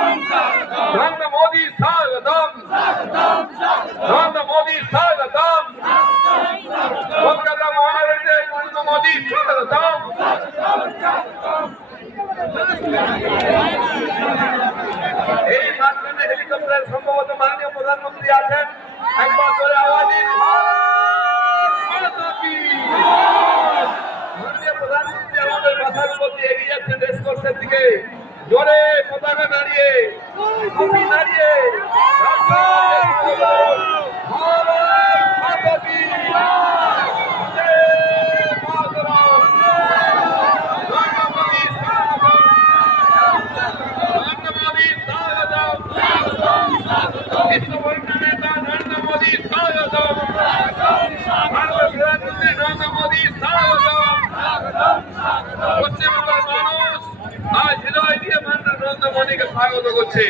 नरेंद्र मोदी स्वागतम, नरेंद्र मोदी स्वागतम, कोलकाता महानगरे नरेंद्र मोदी स्वागतम। এই মাধ্যমে হেলিকপ্টার সম্ভবত মাননীয় প্রধানমন্ত্রী আছেন, একবার করে আওয়াজ দিন। মাননীয় প্রধানমন্ত্রী আমাদের বাসার উপর দিয়ে এগিয়ে যাচ্ছেন রেসকোর্সের দিকে, জোরে পতাকা নাড়িয়ে টুপি নাড়িয়ে নেতা নরেন্দ্র মোদী স্বাগতম, প্রধানমন্ত্রী নরেন্দ্র মোদী স্বাগতম। পশ্চিমবঙ্গের মানুষ আজ হৃদয় দিয়ে নরেন্দ্র মোদীকে স্বাগত করছে।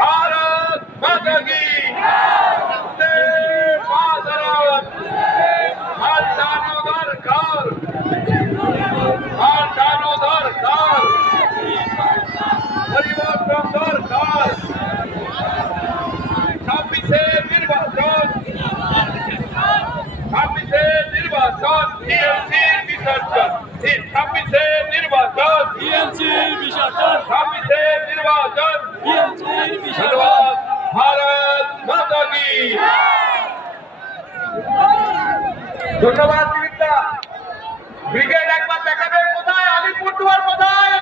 ভারত মাতা কি পাল্টানো দরকার, পাল্টানো দরকার, পরিবর্তন দরকার। 26শে নির্বাচন, 26শে নির্বাচন, টিএমসির বিসর্জন, 26শে নির্বাচন, টিএমসির বিসর্জন, 26শে নির্বাচন, টিএমসির বিসর্জন। ভারত মাতা কি। ধন্যবাদ।